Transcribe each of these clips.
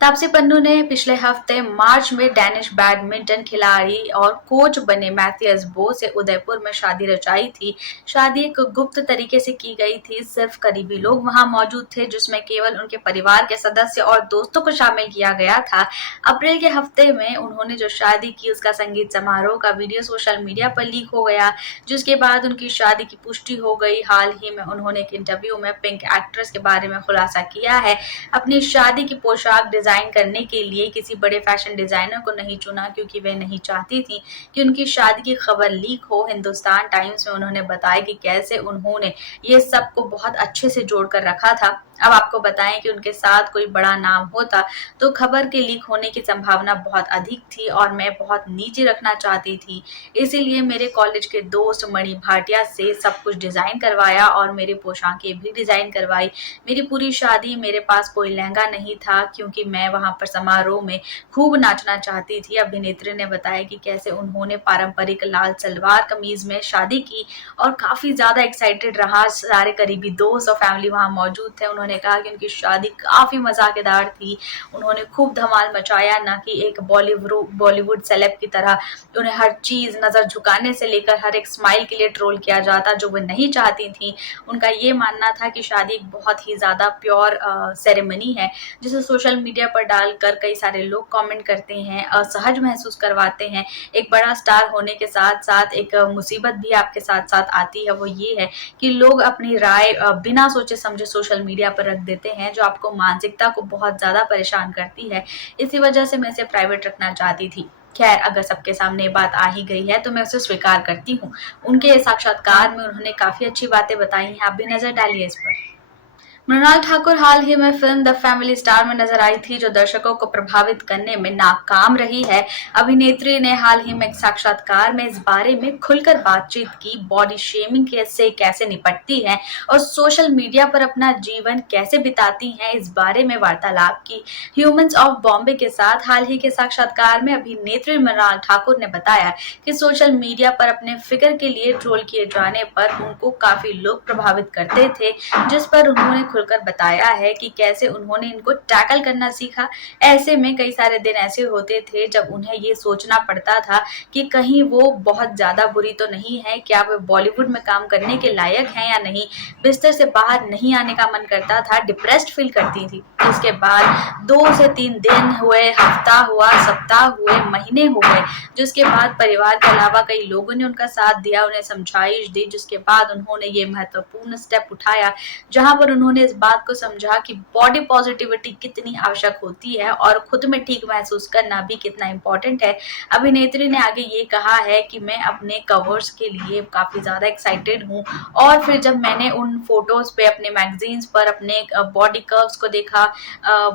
तापसी पन्नू ने पिछले हफ्ते मार्च में डेनिश बैडमिंटन खिलाड़ी और कोच बने मैथियस बो से उदयपुर में शादी रचाई थी। शादी एक गुप्त तरीके से की गई थी, सिर्फ करीबी लोग वहां मौजूद थे, जिसमें केवल उनके परिवार के सदस्य और दोस्तों को शामिल किया गया था। अप्रैल के हफ्ते में उन्होंने जो शादी की उसका संगीत समारोह का वीडियो सोशल मीडिया पर लीक हो गया, जिसके बाद उनकी शादी की पुष्टि हो गई। हाल ही में उन्होंने एक इंटरव्यू में पिंक एक्ट्रेस के बारे में खुलासा किया है। अपनी शादी की पोशाक डिजाइन करने के लिए किसी बड़े फैशन डिजाइनर को नहीं चुना, क्योंकि वे नहीं चाहती थी कि उनकी शादी की खबर लीक हो। हिंदुस्तान टाइम्स में उन्होंने बताया कि कैसे उन्होंने ये सबको बहुत अच्छे से जोड़कर रखा था। अब आपको बताएं कि उनके साथ कोई बड़ा नाम होता तो खबर के लीक होने की संभावना बहुत अधिक थी और मैं बहुत नीचे रखना चाहती थी। इसीलिए मेरे कॉलेज के दोस्त मणि भाटिया से सब कुछ डिजाइन करवाया और मेरी पोशाकें भी डिजाइन करवाई। मेरी पूरी शादी मेरे पास कोई लहंगा नहीं था, क्योंकि मैं वहां पर समारोह में खूब नाचना चाहती थी। अभिनेत्री ने बताया कि कैसे उन्होंने पारंपरिक लाल सलवार कमीज में शादी की और काफी ज्यादा एक्साइटेड रहा। सारे करीबी दोस्त और फैमिली वहां मौजूद थे। उन्होंने कहा कि उनकी शादी काफी मजेदार थी। उन्होंने खूब धमाल मचाया, ना कि एक बॉलीवुड सेलेब की तरह। उन्हें हर चीज नजर झुकाने से लेकर हर एक स्माइल के लिए ट्रोल किया जाता, जो वे नहीं चाहती थी। उनका ये मानना था कि शादी एक बहुत ही ज्यादा प्योर सेरेमनी है, जिसे सोशल मीडिया पर डालकर कई सारे लोग कमेंट करते हैं, असहज महसूस करवाते हैं। एक बड़ा स्टार होने के साथ साथ एक मुसीबत भी आपके साथ साथ आती है, वो ये है कि लोग अपनी राय बिना सोचे समझे सोशल मीडिया पर रख देते हैं, जो आपको मानसिकता को बहुत ज्यादा परेशान करती है। इसी वजह से मैं इसे प्राइवेट रखना चाहती थी। खैर, अगर सबके सामने ये बात आ ही गई है तो मैं उसे स्वीकार करती हूँ। उनके साक्षात्कार में उन्होंने काफी अच्छी बातें बताई हैं, आप भी नजर डालिए इस पर। मृणाल ठाकुर हाल ही में फिल्म द फैमिली स्टार में नजर आई थी, जो दर्शकों को प्रभावित करने में नाकाम रही है। अभिनेत्री ने हाल ही में एक साक्षात्कार में इस बारे में खुलकर बातचीत की, बॉडी शेमिंग से कैसे निपटती हैं और सोशल मीडिया पर अपना जीवन कैसे बिताती हैं, इस बारे में वार्तालाप की। ह्यूमंस ऑफ बॉम्बे के साथ हाल ही के साक्षात्कार में अभिनेत्री मृणाल ठाकुर ने बताया कि सोशल मीडिया पर अपने फिगर के लिए ट्रोल किए जाने पर उनको काफी लोग प्रभावित करते थे, जिस पर उन्होंने खुलकर बताया है कि कैसे उन्होंने इनको टैकल करना सीखा। ऐसे में कई सारे दिन ऐसे होते थे जब उन्हें ये सोचना पड़ता था कि कहीं वो बहुत ज्यादा बुरी तो नहीं है, क्या वे बॉलीवुड में काम करने के लायक हैं या नहीं। बिस्तर से बाहर नहीं आने का मन करता था, डिप्रेस्ड फील करती थी। इसके बाद 2 से 3 दिन हुए, हफ्ता हुआ, सप्ताह हुए, महीने हो गए, जिसके बाद परिवार के अलावा कई लोगों ने उनका साथ दिया, उन्हें समझाइश दी, जिसके बाद उन्होंने ये महत्वपूर्ण स्टेप उठाया, जहां पर उन्होंने इस बात को समझा कि बॉडी पॉजिटिविटी कितनी आवश्यक होती है और खुद में ठीक महसूस करना भी कितना इम्पोर्टेंट है। अभिनेत्री ने आगे ये कहा है कि मैं अपने कवर्स के लिए काफी ज्यादा एक्साइटेड हूँ, और फिर जब मैंने उन फोटोज पे अपने मैगजीन्स पर अपने बॉडी कर्व्स को देखा,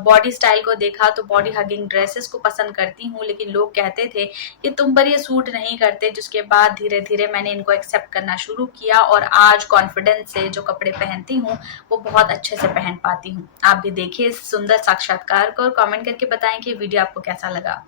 बॉडी स्टाइल को देखा, तो बॉडी हगिंग ड्रेसेस को पसंद करती हूँ, लेकिन लोग कहते थे कि तुम पर ये सूट नहीं करते। जिसके बाद धीरे धीरे मैंने इनको एक्सेप्ट करना शुरू किया और आज कॉन्फिडेंस से जो कपड़े पहनती हूँ वो बहुत अच्छे से पहन पाती हूँ। आप भी देखिए इस सुंदर साक्षात्कार को और कमेंट करके बताएं कि वीडियो आपको कैसा लगा।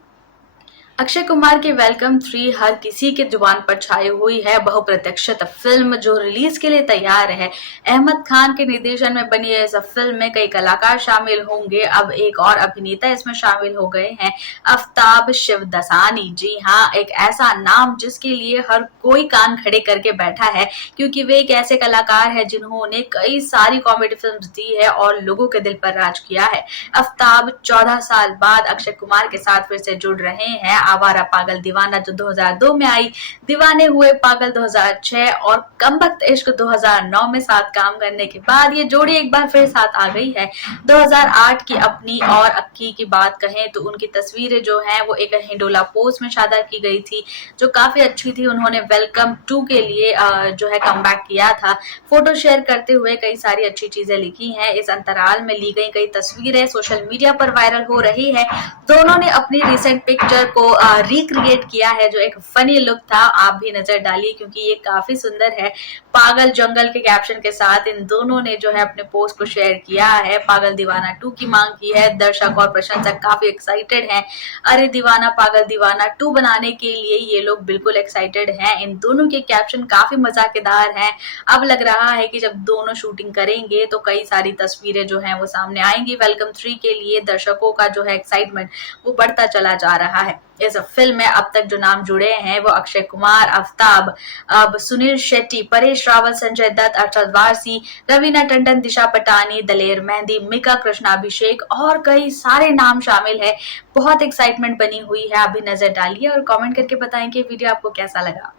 अक्षय कुमार की वेलकम 3 हर किसी के जुबान पर छाई हुई है। बहुप्रतीक्षित फिल्म जो रिलीज के लिए तैयार है। अहमद खान के निर्देशन में बनी है इस फिल्म में कई कलाकार शामिल होंगे। अब एक और अभिनेता इसमें शामिल हो गए हैं, आफ्ताब शिवदसानी। जी हाँ, एक ऐसा नाम जिसके लिए हर कोई कान खड़े करके बैठा है, क्योंकि वे एक ऐसे कलाकार हैं जिन्होंने कई सारी कॉमेडी फिल्म्स दी है और लोगों के दिल पर राज किया है। आफ्ताब 14 साल बाद अक्षय कुमार के साथ फिर से जुड़ रहे हैं। आवारा पागल दीवाना जो 2002 में आई, दीवाने हुए पागल 2006 और कमबख्त इश्क 2009 में साथ काम करने के बाद ये जोड़ी एक बार फिर साथ आ गई है। 2008 की अपनी और अक्की की बात कहें तो उनकी तस्वीरें जो हैं वो एक हिंडोला पोस्ट में शादा की गई थी, जो काफी अच्छी थी। उन्होंने वेलकम 2 के लिए जो है कमबैक किया था। फोटो शेयर करते हुए कई सारी अच्छी चीजें लिखी हैं। इस अंतराल में ली गई कई तस्वीरें सोशल मीडिया पर वायरल हो रही है। दोनों ने अपनी रिसेंट पिक्चर को रिक्रिएट किया है, जो एक फनी लुक था। आप भी नजर डालिए क्योंकि ये काफी सुंदर है। पागल जंगल के कैप्शन के साथ इन दोनों ने जो है अपने पोस्ट को शेयर किया है। पागल दीवाना 2 की मांग की है। दर्शक और प्रशंसक काफी एक्साइटेड हैं। अरे दीवाना पागल दीवाना 2 बनाने के लिए ये लोग बिल्कुल एक्साइटेड हैं। इन दोनों के कैप्शन काफी मजाकेदार हैं। अब लग रहा है कि जब दोनों शूटिंग करेंगे तो कई सारी तस्वीरें जो हैं वो सामने आएंगी। वेलकम 3 के लिए दर्शकों का जो है एक्साइटमेंट वो बढ़ता चला जा रहा है। इस फिल्म में अब तक जो नाम जुड़े हैं वो अक्षय कुमार, आफ्ताब, अब सुनील शेट्टी, परेश रावल, संजय दत्त, अरशद वारसी, रवीना टंडन, दिशा पटानी, दलेर मेहंदी, मिका कृष्णाभिषेक और कई सारे नाम शामिल है। बहुत एक्साइटमेंट बनी हुई है। अभी नजर डालिए और कमेंट करके बताएं कि वीडियो आपको कैसा लगा।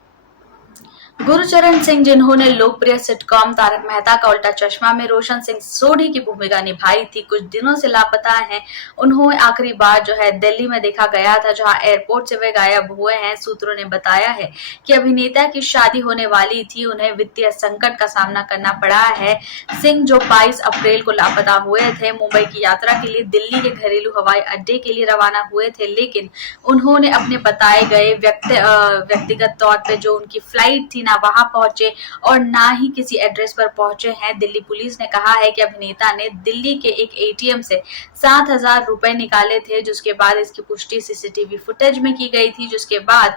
गुरचरण सिंह, जिन्होंने लोकप्रिय सिटकॉम तारक मेहता का उल्टा चश्मा में रोशन सिंह सोढ़ी की भूमिका निभाई थी, कुछ दिनों से लापता हैं। उन्हें आखिरी बार जो है दिल्ली में देखा गया था, जहां एयरपोर्ट से वे गायब हुए हैं। सूत्रों ने बताया है कि अभिनेता की शादी होने वाली थी, उन्हें वित्तीय संकट का सामना करना पड़ा है। सिंह, जो 22 अप्रैल को लापता हुए थे, मुंबई की यात्रा के लिए दिल्ली के घरेलू हवाई अड्डे के लिए रवाना हुए थे, लेकिन उन्होंने अपने बताए गए व्यक्तिगत तौर पर जो उनकी फ्लाइट थी ना वहां पहुंचे और ना ही किसी एड्रेस पर पहुंचे हैं। दिल्ली पुलिस ने कहा है कि अभिनेता ने दिल्ली के एक एटीएम से 7,000 रुपए निकाले थे, जिसके बाद इसकी पुष्टि सीसीटीवी फुटेज में की गई थी। जिसके बाद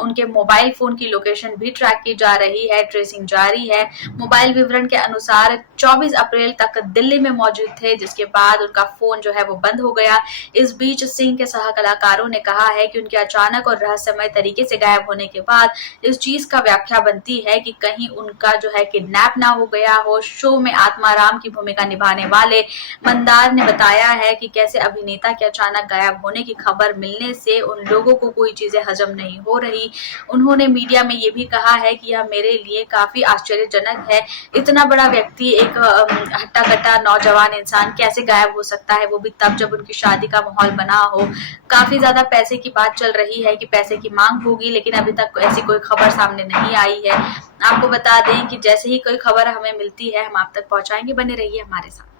उनके मोबाइल फोन की लोकेशन भी ट्रैक की जा रही है, ट्रेसिंग जारी है। मोबाइल विवरण के अनुसार 24 अप्रैल तक दिल्ली में मौजूद थे, जिसके बाद उनका फोन जो है वो बंद हो गया। इस बीच सिंह के सह कलाकारों ने कहा है कि उनके अचानक और रहस्यमय तरीके से गायब होने के बाद इस चीज का व्याख्या बनती है कि कहीं उनका जो है किडनैप ना हो गया हो। शो में आत्माराम की भूमिका निभाने वाले मंदार ने बताया है कि कैसे अभिनेता के अचानक गायब होने की खबर मिलने से उन लोगों को कोई चीजें हजम नहीं हो रही। उन्होंने मीडिया में ये भी कहा है कि यह मेरे लिए काफी आश्चर्यजनक है, इतना बड़ा व्यक्ति, एक हट्टा कट्टा नौजवान इंसान कैसे गायब हो सकता है, वो भी तब जब उनकी शादी का माहौल बना हो। काफी ज्यादा पैसे की बात चल रही है कि पैसे की मांग होगी, लेकिन अभी तक ऐसी कोई खबर सामने नहीं आई है। आपको बता दें कि जैसे ही कोई खबर हमें मिलती है हम आप तक पहुंचाएंगे। बने रहिए हमारे साथ।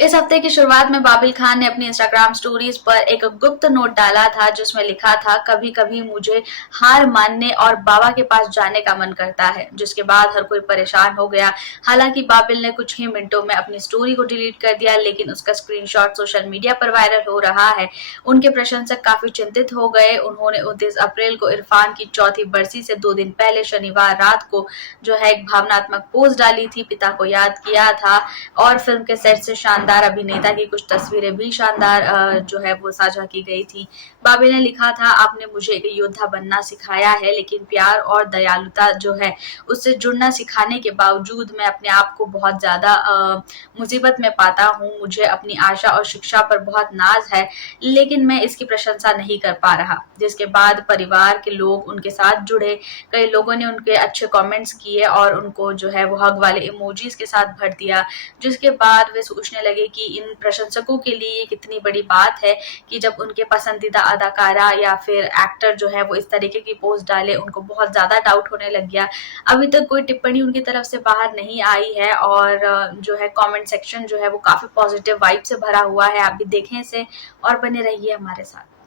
इस हफ्ते की शुरुआत में बाबिल खान ने अपनी इंस्टाग्राम स्टोरीज पर एक गुप्त नोट डाला था, जिसमें लिखा था, कभी कभी मुझे हार मानने और बाबा के पास जाने का मन करता है, जिसके बाद हर कोई परेशान हो गया। हालांकि बाबिल ने कुछ ही मिनटों में अपनी स्टोरी को डिलीट कर दिया, लेकिन उसका स्क्रीनशॉट सोशल मीडिया पर वायरल हो रहा है। उनके प्रशंसक काफी चिंतित हो गए। उन्होंने 29 अप्रैल को इरफान की चौथी बरसी से 2 दिन पहले शनिवार रात को जो है एक भावनात्मक पोस्ट डाली थी, पिता को याद किया था और फिल्म के सेट से शानदार अभिनेता की कुछ तस्वीरें भी शानदार जो है वो साझा की गई थी। बाबिल ने लिखा था, आपने मुझे एक योद्धा बनना सिखाया है, लेकिन प्यार और दयालुता जो है उससे जुड़ना सिखाने के बावजूद मैं अपने आप को बहुत ज्यादा मुसीबत में पाता हूँ। मुझे अपनी आशा और शिक्षा पर बहुत नाज है, लेकिन मैं इसकी प्रशंसा नहीं कर पा रहा। जिसके बाद परिवार के लोग उनके साथ जुड़े। कई लोगों ने उनके अच्छे कमेंट्स किए और उनको जो है वो हग वाले इमोजीज के साथ भर दिया। जिसके बाद वे सोचने लगे कि इन प्रशंसकों के लिए ये कितनी बड़ी बात है कि जब उनके पसंदीदा अदाकारा या फिर एक्टर जो है वो इस तरीके की पोस्ट डाले, उनको बहुत ज्यादा डाउट होने लग गया। अभी तक कोई टिप्पणी उनकी तरफ से बाहर नहीं आई है और जो है कमेंट सेक्शन जो है वो काफी पॉजिटिव वाइब से भरा हुआ है। आप भी देखें इसे और बने रहिए हमारे साथ।